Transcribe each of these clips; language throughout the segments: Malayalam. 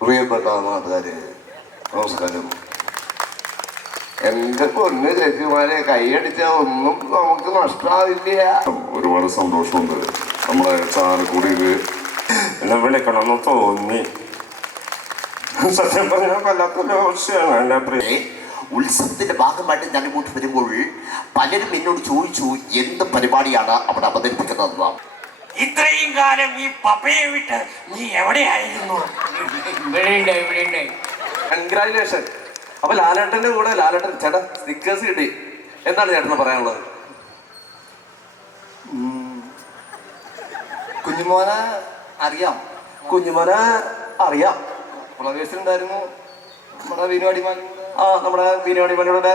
പ്രിയപ്പെട്ട നാട്ടുകാരെ നമസ്കാരം. എന്റെ പൊന്ന് ചേച്ചിമാരെ കൈയടിച്ച ഒന്നും നമുക്ക് നഷ്ടാവില്ല. ഒരുപാട് സന്തോഷമുണ്ട്. നമ്മളെ ചാലക്കുടിയിൽ എന്നെ വിളിക്കണമെന്ന് തോന്നി. സത്യം പറഞ്ഞാൽ വല്ലാത്തൊരു ആവശ്യമാണ് പ്രിയ ഉത്സവത്തിന്റെ ഭാഗമായിട്ട് ഞാൻ ഇങ്ങോട്ട് വരുമ്പോൾ പലരും എന്നോട് ചോദിച്ചു എന്ത് പരിപാടിയാണ് അവിടെ അവതരിപ്പിക്കുന്നതെന്ന് ഇത്രയും കാലം ഈ പപ്പയെ വിട്ട് നീ എവിടെയായിരുന്നു? ഇവിടെയുണ്ട് ഇവിടെയുണ്ട്. കൺഗ്രാജുലേഷൻ അപ്പൊ ലാലേട്ടന്റെ കൂടെ ലാലേട്ടൻ ചേട്ടാ സ്റ്റിക്കേഴ്സ് കിട്ടി. എന്താണ് ചേട്ടന് പറയാനുള്ളത്? കുഞ്ഞുമോനെ അറിയാം. കുഞ്ഞുമോനെ അറിയാം. ഫ്ലവേഴ്സിലുണ്ടായിരുന്നു നമ്മുടെ വിനോടിമാൻ ആ നമ്മുടെ പണിയുടെ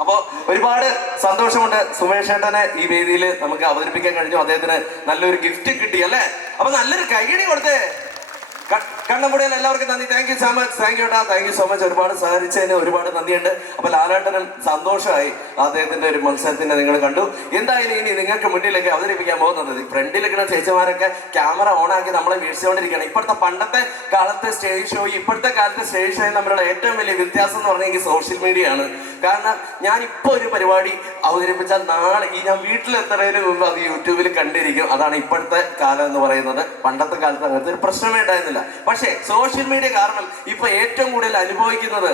അപ്പൊ ഒരുപാട് സന്തോഷമുണ്ട് സുമേഷ് ഏട്ടനെ ഈ വേദിയിൽ നമുക്ക് അവതരിപ്പിക്കാൻ കഴിഞ്ഞു. അദ്ദേഹത്തിന് നല്ലൊരു ഗിഫ്റ്റ് കിട്ടി അല്ലേ? അപ്പൊ നല്ലൊരു കൈയടി കൊടുത്തേ. ക- കണ്ണമ്പുടിയിൽ എല്ലാവർക്കും നന്ദി. Thank you so much thank you thank you so much ഒരുപാട് സഹകരിച്ചതിന് ഒരുപാട് നന്ദിയുണ്ട്. അപ്പൊ ലാലാട്ടനൻ സന്തോഷമായി അദ്ദേഹത്തിന്റെ ഒരു മത്സരത്തിന്റെ നിങ്ങൾ കണ്ടു. എന്തായാലും ഇനി നിങ്ങൾക്ക് മുന്നിലേക്ക് അവതരിപ്പിക്കാൻ പോകുന്നത് ഫ്രണ്ടിലിരിക്കുന്ന ചേച്ചിമാരൊക്കെ ക്യാമറ ഓൺ ആക്കി നമ്മളെ വീഴ്ചകൊണ്ടിരിക്കുകയാണ് ഇപ്പോഴത്തെ പണ്ടത്തെ കാലത്തെ സ്റ്റേജ് ഷോ ഇപ്പോഴത്തെ കാലത്തെ സ്റ്റേജ് ഷോയും തമ്മിലുള്ള ഏറ്റവും വലിയ വ്യത്യാസം എന്ന് പറഞ്ഞെങ്കിൽ സോഷ്യൽ മീഡിയ ആണ്. കാരണം ഞാൻ ഇപ്പോൾ ഒരു പരിപാടി അവതരിപ്പിച്ചാൽ നാളെ ഈ ഞാൻ വീട്ടിലെത്തുന്നതിന് മുമ്പ് അത് യൂട്യൂബിൽ കണ്ടിരിക്കും. അതാണ് ഇപ്പോഴത്തെ കാലം എന്ന് പറയുന്നത്. പണ്ടത്തെ കാലത്ത് അങ്ങനത്തെ ഒരു പ്രശ്നമേ ഉണ്ടായിരുന്നില്ല. പക്ഷേ സോഷ്യൽ മീഡിയ കാരണം ഇപ്പൊ ഏറ്റവും കൂടുതൽ അനുഭവിക്കുന്നത്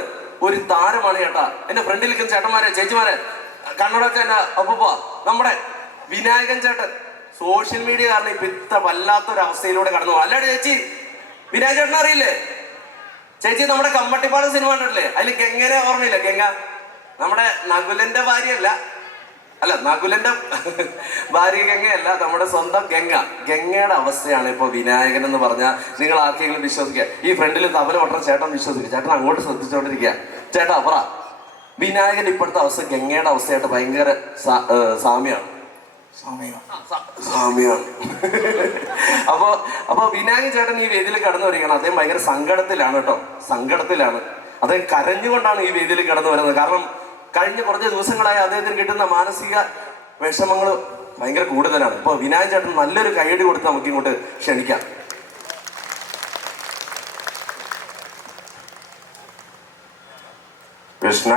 ഒരു താരമാണ് ചേട്ടാ. എന്റെ ഫ്രണ്ടിൽ നിൽക്കുന്ന ചേട്ടന്മാരെ ചേച്ചിമാരെ. കണ്ണടച്ച എന്റെ അപ്പൂപ്പ നമ്മുടെ വിനായകൻ ചേട്ടൻ. സോഷ്യൽ മീഡിയ കാരണം ഇപ്പൊ ഇത്ര വല്ലാത്തൊരു അവസ്ഥയിലൂടെ കടന്നു പോകും. അല്ലാടെ ചേച്ചി? വിനായക ചേട്ടനറിയില്ലേ ചേച്ചി നമ്മുടെ കമ്മട്ടിപ്പാട് സിനിമ കണ്ടിട്ടില്ലേ? അതിൽ ഗംഗനെ ഓർമ്മയില്ല? ഗംഗ? നമ്മുടെ നകുലന്റെ ഭാര്യയല്ല. അല്ല നകുലന്റെ ഭാര്യ ഗംഗയല്ല നമ്മുടെ സ്വന്തം ഗംഗ. ഗംഗയുടെ അവസ്ഥയാണ് ഇപ്പൊ വിനായകൻ എന്ന് പറഞ്ഞാൽ നിങ്ങൾ ആർക്കെങ്കിലും വിശ്വസിക്കുക ഈ ഫ്രണ്ടിൽ തബല ഒട്ട ചേട്ടൻ വിശ്വസിക്കുക ചേട്ടൻ അങ്ങോട്ട് ശ്രദ്ധിച്ചുകൊണ്ടിരിക്കുക ചേട്ടാ പറ. വിനായകൻ ഇപ്പോഴത്തെ അവസ്ഥ ഗംഗയുടെ അവസ്ഥയായിട്ട് ഭയങ്കര സാമ്യമാണ് സാമ്യമാണ് അപ്പോ അപ്പൊ വിനായകൻ ചേട്ടൻ ഈ വേദിയിൽ കടന്നു വരികയാണ്. അദ്ദേഹം ഭയങ്കര സങ്കടത്തിലാണ് കേട്ടോ. സങ്കടത്തിലാണ്. അദ്ദേഹം കരഞ്ഞുകൊണ്ടാണ് ഈ വേദിയിൽ കടന്നു വരുന്നത്. കാരണം കഴിഞ്ഞ കുറച്ച് ദിവസങ്ങളായി അദ്ദേഹത്തിന് കിട്ടുന്ന മാനസിക വിഷമങ്ങൾ ഭയങ്കര കൂടുതലാണ്. ഇപ്പൊ വിനായക ചേട്ടൻ നല്ലൊരു കൈയടി കൊടുത്ത് നമുക്ക് ഇങ്ങോട്ട് ക്ഷണിക്കാം. കൃഷ്ണ.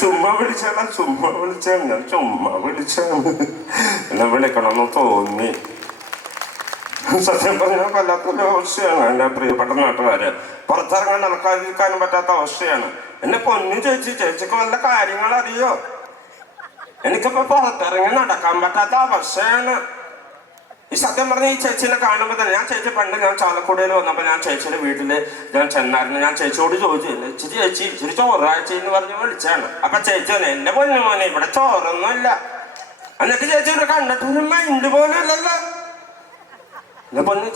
ചുമ്മാ വിളിച്ചാണ് ചുമ്മാ വിളിച്ചാ ഞാൻ ചുമ്മാ വിളിച്ചാണ് എന്നെ വിളിക്കണമെന്ന് തോന്നി. സത്യം പറഞ്ഞാൽ വല്ലാത്തൊരു അവസ്ഥയാണ് എന്റെ പ്രിയപ്പെട്ട നാട്ടുകാര്. പുറത്തിറങ്ങാൻ നടക്കാതിരിക്കാനും പറ്റാത്ത അവസ്ഥയാണ്. എന്നെ പൊന്നു ചേച്ചി ചേച്ചിക്ക് വല്ല കാര്യങ്ങൾ അറിയോ? എനിക്കിപ്പോ പുറത്തിറങ്ങി നടക്കാൻ പറ്റാത്ത അവസ്ഥയാണ്. ഈ സത്യം പറഞ്ഞ ഈ ചേച്ചിനെ കാണുമ്പോൾ തന്നെ ഞാൻ ചേച്ചി പണ്ട് ഞാൻ ചാലക്കുടയിൽ വന്നപ്പോൾ ഞാൻ ചേച്ചിയുടെ വീട്ടിൽ ഞാൻ ചെന്നായിരുന്നു. ഞാൻ ചേച്ചിയോട് ചോദിച്ചു ചേച്ചി ചേച്ചി ഇച്ചിരി ചോറാഴ്ച എന്ന് പറഞ്ഞ് വിളിച്ചാണ്. അപ്പൊ ചേച്ചി പറഞ്ഞു എന്റെ പൊന്നു മോനെ ഇവിടെ ചോറൊന്നുമില്ല. എന്നിട്ട് ചേച്ചി ഇവിടെ കണ്ടിട്ട് ഒരു മൈൻഡ് പോലും ഇല്ലല്ലോ. പൊന്നു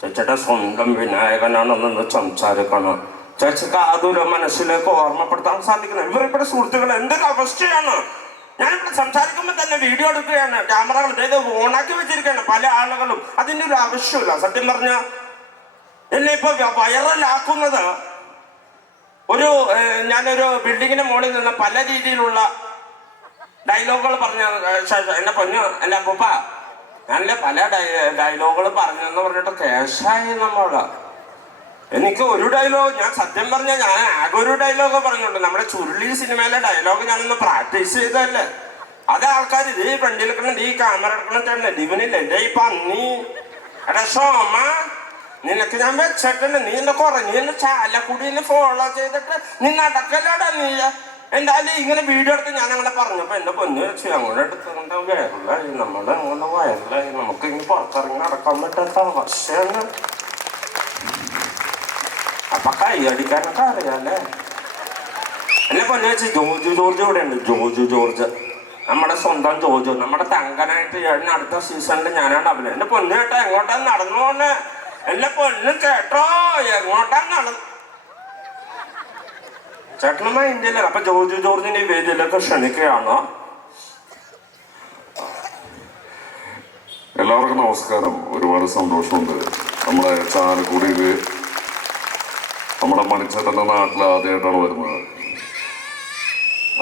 ചേച്ചിയുടെ സ്വന്തം വിനായകനാണെന്ന് സംസാരിക്കണം. ചേച്ചിക്ക് അതൊരു മനസ്സിലേക്ക് ഓർമ്മപ്പെടുത്താൻ സാധിക്കണം ഇവരിവിടെ സുഹൃത്തുക്കൾ എന്തൊരു അവസ്ഥയാണ്? ഞാനിവിടെ സംസാരിക്കുമ്പോൾ തന്നെ വീഡിയോ എടുക്കുകയാണ്. ക്യാമറകൾ ഇതേത് ഓണാക്കി വെച്ചിരിക്കുകയാണ്. പല ആളുകളും. അതിന്റെ ഒരു ആവശ്യമില്ല സത്യം പറഞ്ഞ എന്നെ ഇപ്പൊ വൈറലാക്കുന്നത് ഒരു ഞാനൊരു ബിൽഡിങ്ങിന്റെ മുകളിൽ നിന്ന് പല രീതിയിലുള്ള ഡയലോഗുകൾ പറഞ്ഞ എന്നെ പൊന്നു എന്റെ അപ്പൂപ്പ. ഞാനല്ലേ പല ഡയലോഗുകൾ പറഞ്ഞെന്ന് പറഞ്ഞിട്ട് കേശായി നമ്മൾ എനിക്ക് ഒരു ഡയലോഗ് ഞാൻ സത്യം പറഞ്ഞ ഞാൻ ആകെ ഒരു ഡയലോഗ് പറഞ്ഞിട്ടുണ്ട് നമ്മുടെ ചുരുളി സിനിമയിലെ ഡയലോഗ് ഞാനൊന്ന് പ്രാക്ടീസ് ചെയ്തല്ലേ അത് ആൾക്കാർ ഇത് ഫ്രണ്ടിൽ എടുക്കണുണ്ട് ഈ ക്യാമറ എടുക്കണം ചേട്ടൻ എന്റെ ഈ പന്നി. എടാ ഷോമ നിനക്ക് ഞാൻ വെച്ചിട്ടുണ്ട്. നീ എന്നെ കുറെ നീ എന്നെ ചാലക്കുടിനെ ഫോളോ ചെയ്തിട്ട് നീ നടക്കല്ലടാ നീ എന്തായാലും ഇങ്ങനെ വീഡിയോ എടുത്ത് ഞാൻ അങ്ങനെ പറഞ്ഞപ്പോ എന്റെ പൊന്നു വെച്ച് അങ്ങോട്ട് എടുത്തുകൊണ്ട് വയറിലായി നമ്മുടെ അങ്ങോട്ട് വയറിലായി നമുക്ക് ഇനി പുറത്തിറങ്ങി നടക്കാൻ പറ്റാത്ത അവസ്ഥയാണ്. അപ്പൊ കൈ അടിക്കാനൊക്കെ അറിയാല്ലേ എന്നെ പൊന്നു വെച്ച് ജോജു ജോർജ് ഇവിടെ ഉണ്ട് ജോജു ജോർജ്. നമ്മുടെ സ്വന്തം ജോജു. നമ്മുടെ തങ്കനായിട്ട് അടുത്ത സീസണിൽ ഞാനാണ് അഭിനയം എന്റെ പൊന്നു ചേട്ടാ എങ്ങോട്ടാ നടന്നു പോന്നെ? എന്റെ പൊന്നു ചേട്ടോ എങ്ങോട്ടാ നടന്നു ചേട്ടന് ഇന്ത്യയിൽ അപ്പൊ ജോർജ് ജോർജിന്റെ വേദിയിലൊക്കെ ക്ഷണിക്കുകയാണോ? എല്ലാവർക്കും നമസ്കാരം. ഒരുപാട് സന്തോഷമുണ്ട്. നമ്മുടെ ചാലക്കുടിയിൽ നമ്മുടെ മണിച്ചേട്ടന്റെ നാട്ടിൽ ആദ്യമായിട്ടാണ് വരുന്നത്.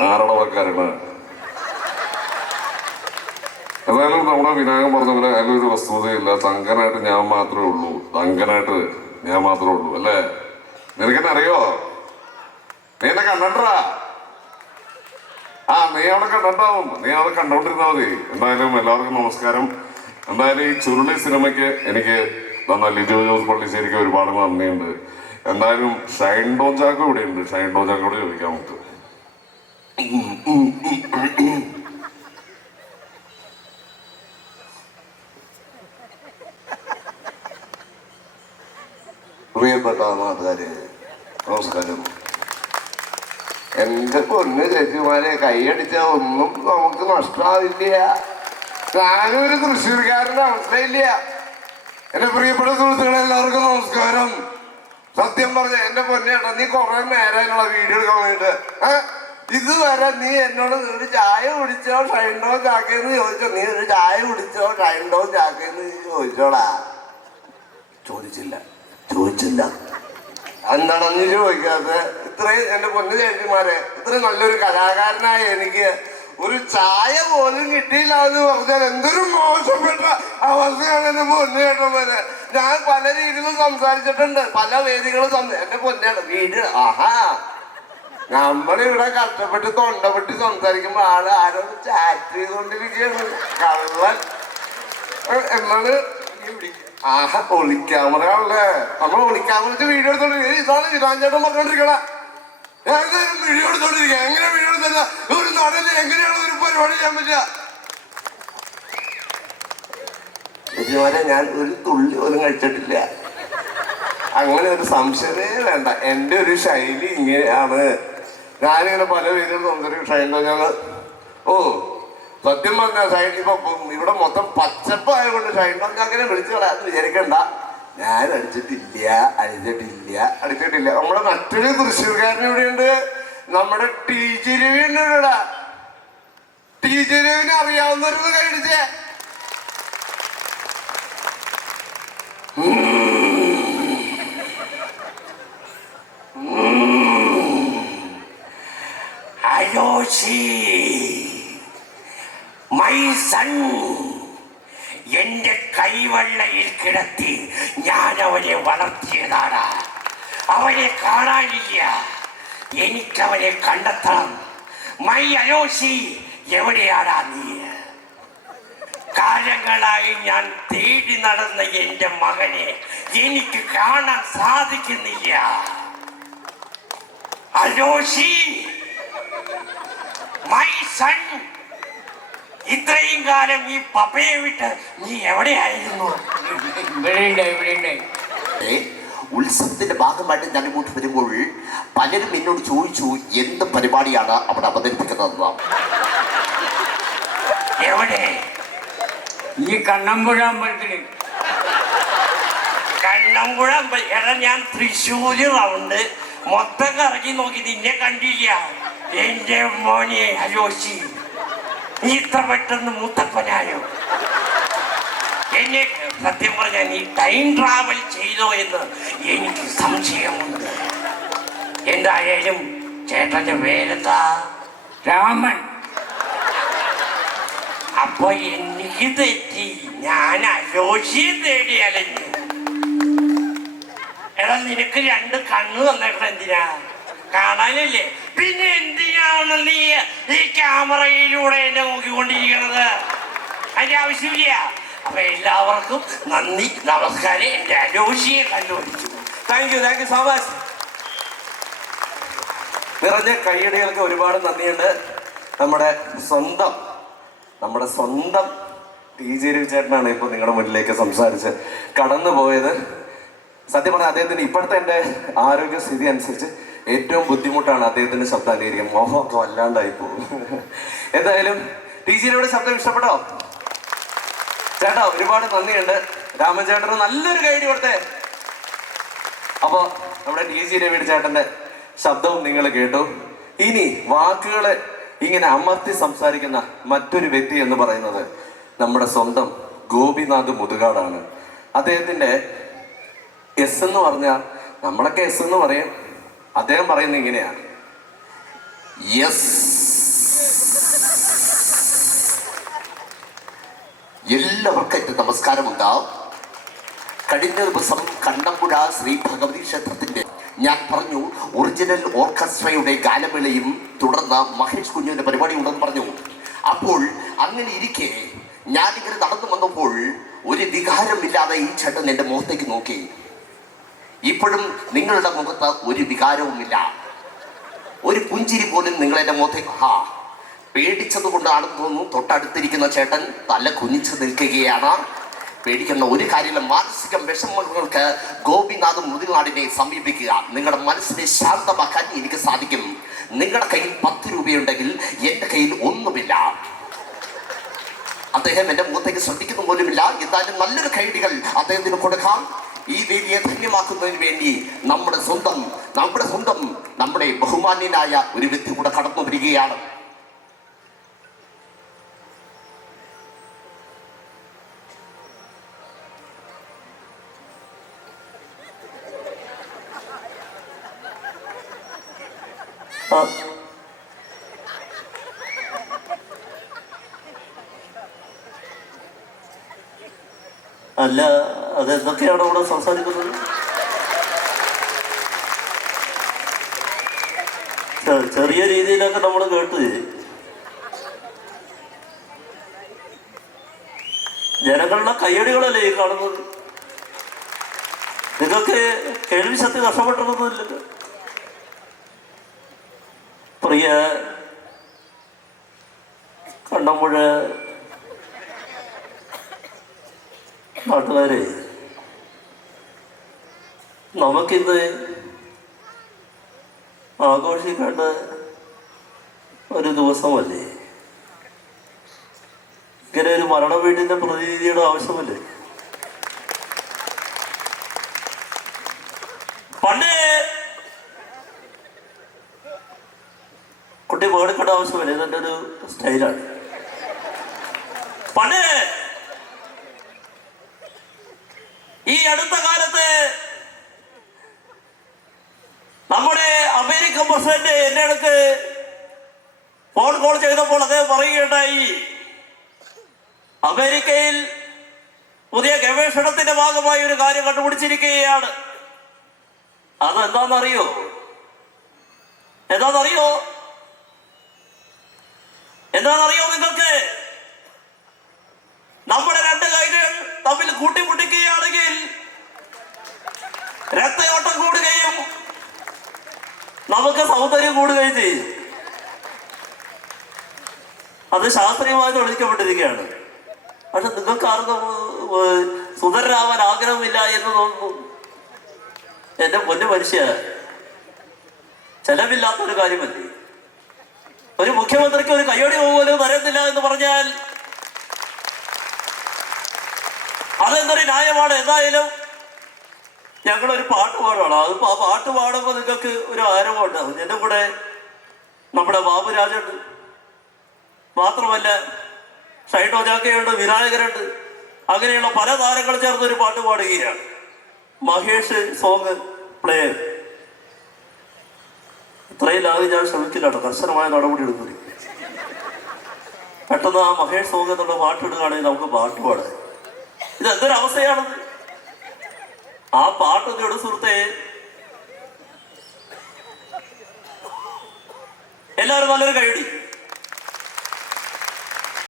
ആരടവക്കാരാണ് ഏതായാലും നമ്മുടെ വിനായകൻ പറഞ്ഞ പോലെ അതിലൊരു വസ്തുതയില്ല. തങ്കനായിട്ട് ഞാൻ മാത്രമേ ഉള്ളൂ. തങ്കനായിട്ട് ഞാൻ മാത്രമേ ഉള്ളൂ. അല്ലേ? നിനക്കെന്നെ അറിയോ? നീ എന്നെ കണ്ടണ്ടാ ആ നീ അവിടെ കണ്ടിട്ടുണ്ടാവും. നീ അവിടെ കണ്ടോണ്ടിരുന്നാ മതി. എന്തായാലും എല്ലാവർക്കും നമസ്കാരം. എന്തായാലും ഈ ചുരുളി സിനിമയ്ക്ക് എനിക്ക് തന്ന ലിജോ ജോസ് പള്ളിശ്ശേരിക്ക് ഒരുപാട് നന്ദിയുണ്ട്. എന്തായാലും ഷൈൻ ഡോൺ ഇവിടെ ഉണ്ട് ഷൈൻ ഡോൺ ചാക്കോട് ചോദിക്കാം നമുക്ക്. പ്രിയപ്പെട്ട നാട്ടുകാര് നമസ്കാരം. എന്റെ പൊന്ന് ചേച്ചിമാരെ കൈയടിച്ച ഒന്നും നമുക്ക് നഷ്ടാവില്ല. ഞാനൊരു തൃശ്ശൂർക്കാരന്റെ അവസ്ഥയില്ല. എന്റെ പ്രിയപ്പെട്ട സുഹൃത്തുക്കളെ എല്ലാവർക്കും നമസ്കാരം. സത്യം പറഞ്ഞ എന്റെ പൊന്നേട്ടാ നീ കുറെ നേരമുള്ള വീഡിയോ എടുക്കാൻ വേണ്ടിട്ട്? ഇതുവരെ നീ എന്നോട് ഒരു ചായ കുടിച്ചോ ഷൈൻഡോ ചാക്കേന്ന് ചോദിച്ചോ? നീ ഒരു ചായ കുടിച്ചോ ഷൈൻഡോ ചാക്കേന്ന് ചോദിച്ചോടാ? ചോദിച്ചില്ല. ചോദിച്ചില്ല. എന്താണെന്ന് ചോദിക്കാത്ത ഇത്രയും എന്റെ പൊന്നു ചേച്ചിമാരെ ഇത്രയും നല്ലൊരു കലാകാരനായ എനിക്ക് ഒരു ചായ പോലും കിട്ടിയില്ല എന്ന് പറഞ്ഞാൽ എന്തൊരു മോശപ്പെട്ട അവസ്ഥയാണ് എന്റെ പൊന്നു ചേട്ടന്മാരെ. ഞാൻ പല രീതിയിലും സംസാരിച്ചിട്ടുണ്ട് പല വേദികളും എന്റെ പൊന്നേട്ട വീട് ആഹാ. നമ്മളിവിടെ കഷ്ടപ്പെട്ട് തൊണ്ടപ്പെട്ട് സംസാരിക്കുമ്പോ ആൾ ആരോ ചാറ്റ് ചെയ്തുകൊണ്ടിരിക്കുകയാണ്. കള്ളൻ. എന്നാണ് വീഡിയോ വീഡിയോ വീഡിയോ ഒരു എങ്ങനെയാണ് ഒരു പരിപാടി ചെയ്യാൻ ഇതുവരെ ഞാൻ ഒരു തുള്ളി പോലും കഴിച്ചിട്ടില്ല. അങ്ങനെ ഒരു സംശയമേ വേണ്ട. എന്റെ ഒരു ശൈലി ഇങ്ങനെയാണ്. ഞാനിങ്ങനെ പല പേരും സംസാരിക്കും ഷൈന്റെ ഞാൻ ഓ സത്യം പറഞ്ഞ സൈഡിൽ ഇപ്പൊ ഇവിടെ മൊത്തം പച്ചപ്പായതുകൊണ്ട് ഷൈൻ അങ്ങനെ വിളിച്ചു കളയാന്ന് വിചാരിക്കണ്ട. ഞാൻ അടിച്ചിട്ടില്ല അടിച്ചിട്ടില്ല അടിച്ചിട്ടില്ല. നമ്മുടെ മറ്റൊരു തൃശ്ശൂർക്കാരൻ ഇവിടെയുണ്ട് നമ്മുടെ ടി ജി രവി ഉണ്ട് ഇവിടെ രവിനെ അറിയാവുന്നവരൊന്ന് കഴിച്ചേ അയോഷി മൈ സൺ. എന്റെ കൈവെള്ളയിൽ കിടത്തി ഞാൻ അവനെ വളർത്തിയതാണ് അവനെ കാണാനില്ല. എനിക്കവനെ കണ്ടെത്തണം. മൈ അയോഷി എവിടെയാടാ നീ? കാലങ്ങളായി ഞാൻ തേടി നടന്ന എന്റെ മകനെ എനിക്ക് കാണാൻ സാധിക്കുന്നില്ല. Aloshi my son. ഇത്രയും കാലം ഈ പപ്പയെ വിട്ട് നീ എവിടെയായിരുന്നു? ഇവിടെയുണ്ട് ഇവിടെയുണ്ട്. ഏ, ഉത്സവത്തിന്റെ ഭാഗമായിട്ട് ഞാൻ ഇങ്ങോട്ട് വരുമ്പോൾ പലരും എന്നോട് ചോദിച്ചു എന്ത് പരിപാടിയാണ് അവിടെ അവതരിപ്പിക്കുന്നത് എവിടെ? ഈ കണ്ണമ്പുഴ അമ്പലത്തിൽ കണ്ണമ്പുഴ എടാ ഞാൻ തൃശ്ശൂര് റൗണ്ട് മൊത്തം കറങ്ങി നോക്കി നിന്നെ കണ്ടില്ല. എന്റെ മോനെ അലോശി നീ ഇത്ര പെട്ടെന്ന് മുത്തപ്പനായോ എന്നെ സത്യം പറഞ്ഞാൽ നീ ടൈം ട്രാവൽ ചെയ്തോ എന്ന് എനിക്ക് സംശയമുണ്ട്. എന്തായാലും ചേട്ടന്റെ പേരെന്താ? രാമൻ. അപ്പൊ എനിക്ക് തെറ്റി ഞാൻ അലോഷിയെ തേടി അലഞ്ഞു എടാ നിനക്ക് രണ്ട് കണ്ണ് തന്നേക്കണം എന്തിനാ? കാണാനല്ലേ? പിന്നെ എന്തിനാണ് നീ ഈ ക്യാമറയിലൂടെ എന്നെ നോക്കിക്കൊണ്ടിരിക്കണത്? അതിന്റെ ആവശ്യമില്ല. അപ്പൊ എല്ലാവർക്കും നന്ദി നമസ്കാരം. എന്റെ അലോഷിയെ കണ്ടുപിടിച്ചു. Thank you thank you so much നിറഞ്ഞ കൈയടികൾക്ക് ഒരുപാട് നന്ദിയുണ്ട്. നമ്മുടെ സ്വന്തം നമ്മുടെ സ്വന്തം ടി ജി രവിചേട്ടനാണ് ഇപ്പൊ ഇപ്പോൾ നിങ്ങളുടെ മുന്നിലേക്ക് സംസാരിച്ച് കടന്നു പോയത് സത്യം പറഞ്ഞാൽ അദ്ദേഹത്തിന് ഇപ്പോഴത്തെ എന്റെ ആരോഗ്യസ്ഥിതി അനുസരിച്ച് ഏറ്റവും ബുദ്ധിമുട്ടാണ് അദ്ദേഹത്തിന്റെ ശബ്ദം അനുകരിക്കാൻ മോഹമൊക്കെ വല്ലാണ്ടായി പോകും എന്തായാലും ടി ജി രവിയുടെ ശബ്ദം ഇഷ്ടപ്പെട്ടോ? ചേട്ടാ ഒരുപാട് നന്ദിയുണ്ട്. രാമചേട്ടന് നല്ലൊരു ഗൈഡ് കൊടുത്തേ. അപ്പോ നമ്മുടെ ടി ജി രവിയുടെ ചേട്ടന്റെ ശബ്ദവും നിങ്ങൾ കേട്ടു. ഇനി വാക്കുകളെ ഇങ്ങനെ അമർത്തി സംസാരിക്കുന്ന മറ്റൊരു വ്യക്തി എന്ന് പറയുന്നത് നമ്മുടെ സ്വന്തം ഗോപിനാഥ് മുതുകാടാണ്. അദ്ദേഹത്തിന്റെ എസ് എന്ന് പറഞ്ഞാൽ നമ്മളൊക്കെ എസ് എന്ന് പറയും. അദ്ദേഹം പറയുന്നത് ഇങ്ങനെയാണ്. യെസ്. എല്ലാവർക്കും നമസ്കാരം ഉണ്ടാവും കഴിഞ്ഞ ദിവസം കണ്ണമ്പുഴ ശ്രീ ഭഗവതി ക്ഷേത്രത്തിന്റെ ഞാൻ പറഞ്ഞു ഒറിജിനൽ ഓർക്കസ്ട്രയുടെ ഗാനമേളയും തുടർന്ന് മഹേഷ് കുഞ്ഞുവിന്റെ പരിപാടി ഉണ്ടെന്ന് പറഞ്ഞു. അപ്പോൾ അങ്ങനെ ഇരിക്കെ ഞാനിങ്ങനെ നടന്നു വന്നപ്പോൾ ഒരു വികാരമില്ലാതെ ഈ ചേട്ടൻ എന്റെ മുഖത്തേക്ക് നോക്കി. ഇപ്പോഴും നിങ്ങളുടെ മുഖത്ത് ഒരു വികാരവുമില്ല. ഒരു പുഞ്ചിരി പോലും നിങ്ങൾ മുഖത്തെ ഹാ. പേടിച്ചത് കൊണ്ടാണെന്ന് തോന്നുന്നു. തൊട്ടടുത്തിരിക്കുന്ന ചേട്ടൻ തല കുനിച്ചു നിൽക്കുകയാണ്. പേടിക്കുന്ന ഒരു കാര്യമില്ല. മാനസിക വിഷമങ്ങൾക്ക് ഗോപിനാഥ് മുതിനാടിനെ സമീപിക്കുക. നിങ്ങളുടെ മനസ്സിനെ ശാന്തമാക്കാൻ എനിക്ക് സാധിക്കും. നിങ്ങളുടെ കയ്യിൽ പത്ത് രൂപയുണ്ടെങ്കിൽ എന്റെ കയ്യിൽ ഒന്നുമില്ല. അദ്ദേഹം എന്റെ മുഖത്തേക്ക് ശ്രദ്ധിക്കുന്ന പോലുമില്ല. എന്തായാലും നല്ലൊരു കൈഡികൾ അദ്ദേഹത്തിന് കൊടുക്കാം. ഈ വേദിയെ ധന്യമാക്കുന്നതിന് വേണ്ടി നമ്മുടെ സ്വന്തം നമ്മുടെ സ്വന്തം നമ്മുടെ ബഹുമാന്യനായ ഒരു വ്യക്തി കൂടെ കടന്നു വരികയാണ് ആ. അല്ല അതെന്തൊക്കെയാണ് ഇവിടെ സംസാരിക്കുന്നത്. ചെറിയ രീതിയിലൊക്കെ നമ്മൾ കേട്ട്. ജനങ്ങളുടെ കയ്യടികളല്ലേ ഈ കാണുന്നത്? നിങ്ങൾക്ക് കേൾവി ശക്തി പ്രിയ കണ്ണമ്പുഴ നാട്ടുകാരെ നമുക്കിന്ന് ആഘോഷിക്കേണ്ട ഒരു ദിവസമല്ലേ? ഇങ്ങനെ ഒരു മരണ വീടിന്റെ പ്രതിനിധിയുടെ ആവശ്യമല്ലേ? പണ്ട് കുട്ടി പേടിക്കേണ്ട ആവശ്യമില്ല? ഇതെന്റെ ഒരു സ്റ്റൈലാണ്. പണ്ട് ഈ അടുത്ത കാലത്ത് നമ്മുടെ അമേരിക്കൻ എന്റെ അടുത്ത് ഫോൺ കോൾ ചെയ്തപ്പോൾ അദ്ദേഹം പറയുകയുണ്ടായി അമേരിക്കയിൽ പുതിയ ഗവേഷണത്തിന്റെ ഭാഗമായി ഒരു കാര്യം കണ്ടുപിടിച്ചിരിക്കുകയാണ്. അതെന്താണെന്നറിയോ? എന്താണെന്നറിയോ? എന്താണെന്നറിയോ നിങ്ങൾക്ക്? നമ്മുടെ രണ്ട് കൈകൾ തമ്മിൽ കൂട്ടിമുട്ടിക്കുകയാണെങ്കിൽ രക്തയോട്ടം കൂടുകയും നമുക്ക് സൗന്ദര്യം കൂടുകയും ചെയ്യും. അത് ശാസ്ത്രീയമായി തെളിയിക്കപ്പെട്ടിരിക്കുകയാണ് പക്ഷെ നിങ്ങൾക്ക് ആർക്കും സുന്ദരനാവാൻ ആഗ്രഹമില്ല എന്ന് തോന്നുന്നു. എന്റെ പൊന്നു മനുഷ്യ ചെലവില്ലാത്ത ഒരു കാര്യമല്ലേ? ഒരു മുഖ്യമന്ത്രിക്ക് ഒരു കയ്യടി പോലും തരുന്നില്ല എന്ന് പറഞ്ഞാൽ അതെന്തൊരു ന്യായമാണ്? എന്തായാലും ഞങ്ങളൊരു പാട്ട് പാടുകയാണ് അത് ആ പാട്ട് പാടുമ്പോൾ നിങ്ങൾക്ക് ഒരു ആരവം ഉണ്ടാവും. എന്റെ കൂടെ നമ്മുടെ ബാബുരാജുണ്ട് മാത്രമല്ല ഷൈഡോ ജാക്കയുണ്ട് വിനായകരുണ്ട്. അങ്ങനെയുള്ള പല താരങ്ങൾ ചേർന്ന് ഒരു പാട്ട് പാടുകയാണ്. മഹേഷ് സോങ് പ്ലെയർ ഇത്രയും ലാഗ് ഞാൻ ശ്രമിക്കില്ല കേട്ടോ കർശനമായ നടപടി എടുക്കുന്നു പെട്ടെന്ന് ആ മഹേഷ് സോങ് എന്നുള്ള പാട്ട് ഇടുകയാണെങ്കിൽ നമുക്ക് പാട്ട് പാടാം. ഇത് എന്തൊരവസ്ഥയാണെന്ന് ആ പാട്ടൊക്കെ എവിടെ സുഹൃത്തെ. എല്ലാവരും നല്ലൊരു കൈയടി